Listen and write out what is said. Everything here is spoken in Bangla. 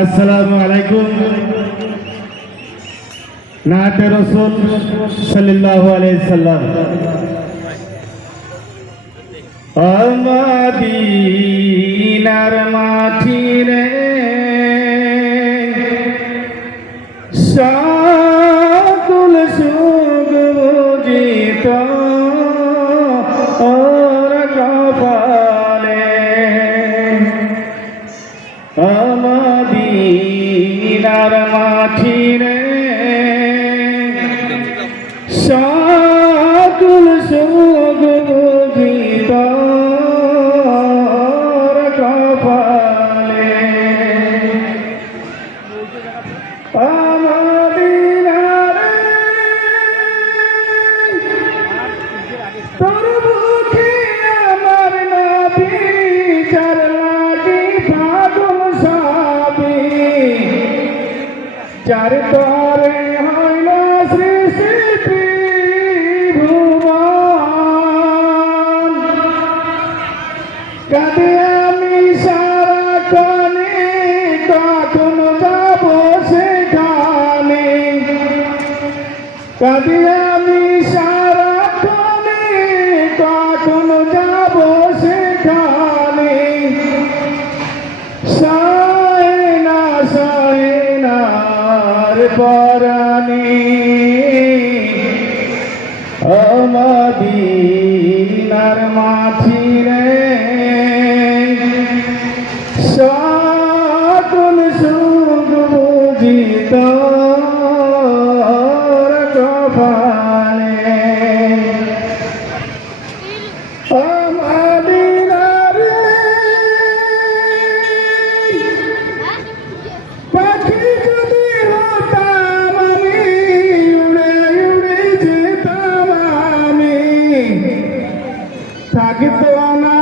আসসালামু আলাইকুম। নাতে রাসূল সাল্লাল্লাহু আলাইহি সাল্লাম। মদিনার মাটি রে সকল সুখ বুঝিত ওর কপালে। মদিনার মাটি রে সকল সুখ বুঝিত ওর কপালে। তোর বুকে আমার নবী যার লাগি পাগল সবই, যার তরে হইল সৃষ্টি ভুবন। কাঁদে আমি সারাক্ষণে, কখন যাব সেখানে। কাঁদে আমি সারাক্ষণে, কখন যাব সেখানে। সয় না রে পরাণে। মদিনার মাটি রে সকল সুখ বুঝিত ওর কপালে। মদিনার পাখি যদি হতাম আমি, উড়ে উড়ে যেতাম আমি। থাকতো না